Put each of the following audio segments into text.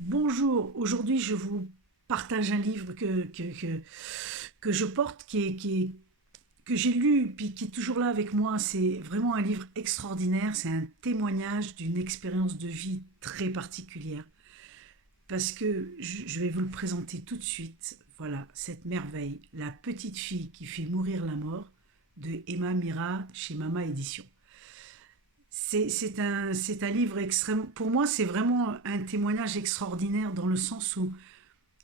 Bonjour, aujourd'hui je vous partage un livre que je porte, que j'ai lu, puis qui est toujours là avec moi. C'est vraiment un livre extraordinaire, c'est un témoignage d'une expérience de vie très particulière. Parce que je vais vous le présenter tout de suite. Voilà, cette merveille, La petite fille qui fait mourir la mort, de Emma Mira chez Mama Édition. C'est un livre extrêmement... Pour moi, c'est vraiment un témoignage extraordinaire dans le sens où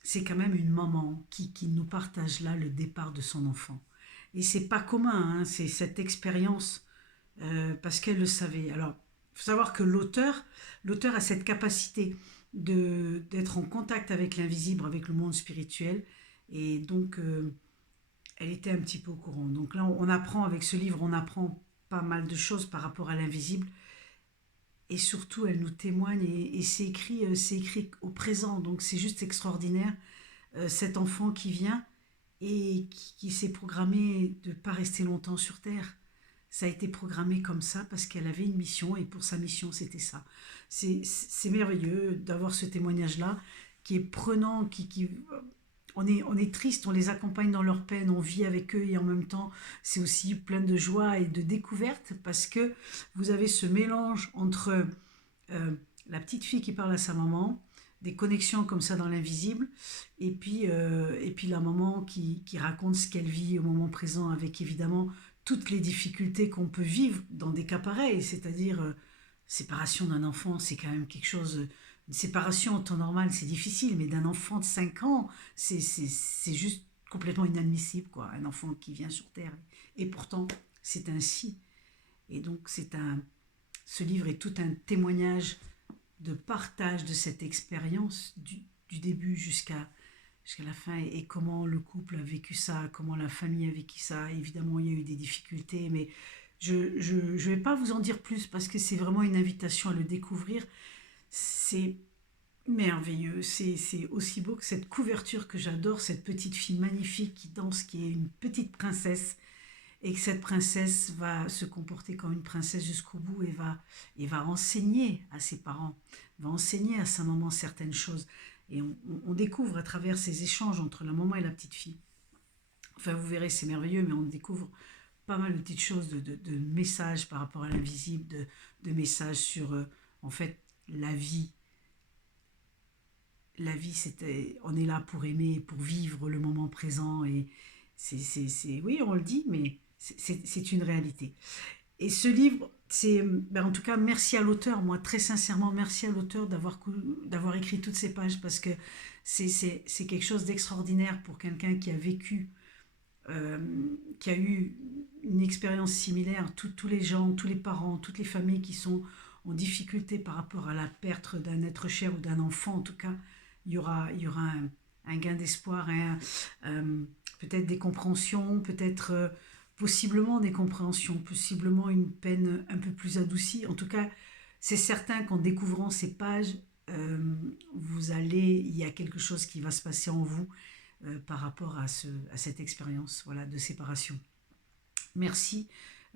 c'est quand même une maman qui nous partage là le départ de son enfant. Et c'est pas commun, hein, c'est cette expérience parce qu'elle le savait. Alors, il faut savoir que l'auteur a cette capacité d'être en contact avec l'invisible, avec le monde spirituel, et donc elle était un petit peu au courant. Donc là, on apprend avec ce livre, on apprend pas mal de choses par rapport à l'invisible, et surtout, elle nous témoigne, et c'est écrit au présent, donc c'est juste extraordinaire. Cet enfant qui vient et qui s'est programmé de ne pas rester longtemps sur Terre. Ça a été programmé comme ça parce qu'elle avait une mission et pour sa mission c'était ça. C'est merveilleux d'avoir ce témoignage-là qui est prenant, on est triste, on les accompagne dans leur peine, on vit avec eux et en même temps c'est aussi plein de joie et de découverte parce que vous avez ce mélange entre euh, la petite fille qui parle à sa maman, des connexions comme ça dans l'invisible, et puis la maman qui raconte ce qu'elle vit au moment présent avec évidemment toutes les difficultés qu'on peut vivre dans des cas pareils, c'est-à-dire séparation d'un enfant, c'est quand même quelque chose, une séparation en temps normal c'est difficile, mais d'un enfant de 5 ans, c'est juste complètement inadmissible, quoi, un enfant qui vient sur Terre. Et pourtant, c'est ainsi. Et donc, ce livre est tout un témoignage de partage de cette expérience du début jusqu'à la fin et comment le couple a vécu ça, comment la famille a vécu ça. Évidemment, il y a eu des difficultés, mais je vais pas vous en dire plus parce que c'est vraiment une invitation à le découvrir. C'est merveilleux, c'est aussi beau que cette couverture que j'adore, cette petite fille magnifique qui danse, qui est une petite princesse et que cette princesse va se comporter comme une princesse jusqu'au bout et va enseigner à ses parents, va enseigner à sa maman certaines choses. Et on découvre à travers ces échanges entre la maman et la petite fille. Enfin, vous verrez, c'est merveilleux, mais on découvre pas mal de petites choses, de messages par rapport à l'invisible, de messages sur, en fait, la vie. La vie, on est là pour aimer, pour vivre le moment présent. Et oui, on le dit, mais c'est une réalité. Et ce livre, en tout cas, merci à l'auteur, moi, très sincèrement, merci à l'auteur d'avoir écrit toutes ces pages parce que c'est quelque chose d'extraordinaire pour quelqu'un qui a vécu, euh, qui a eu une expérience similaire. Tous les gens, tous les parents, toutes les familles qui sont en difficulté par rapport à la perte d'un être cher ou d'un enfant, en tout cas, il y aura un gain d'espoir, peut-être des compréhensions, peut-être possiblement des compréhensions, possiblement une peine un peu plus adoucie. En tout cas, c'est certain qu'en découvrant ces pages, il y a quelque chose qui va se passer en vous par rapport à cette expérience, voilà, de séparation. Merci.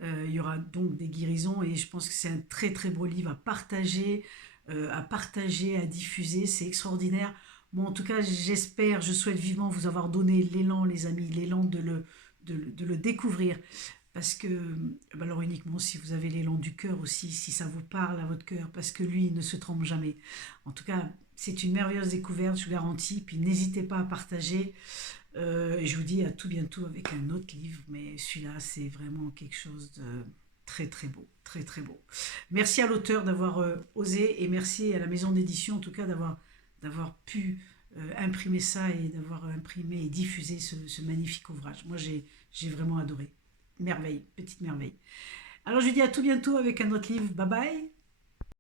Il y aura donc des guérisons et je pense que c'est un très très beau livre à partager, à diffuser. C'est extraordinaire. Bon, en tout cas, j'espère, je souhaite vivement vous avoir donné l'élan, les amis, l'élan de le découvrir. Parce que, alors uniquement si vous avez l'élan du cœur aussi, si ça vous parle à votre cœur, parce que lui, il ne se trompe jamais. En tout cas, c'est une merveilleuse découverte, je vous garantis. Puis n'hésitez pas à partager. Et je vous dis à tout bientôt avec un autre livre, mais celui-là, c'est vraiment quelque chose de très très beau, très très beau. Merci à l'auteur d'avoir osé et merci à la maison d'édition en tout cas d'avoir pu imprimer ça et d'avoir imprimé et diffusé ce magnifique ouvrage. Moi, j'ai vraiment adoré. Merveille, petite merveille. Alors, je vous dis à tout bientôt avec un autre livre. Bye bye.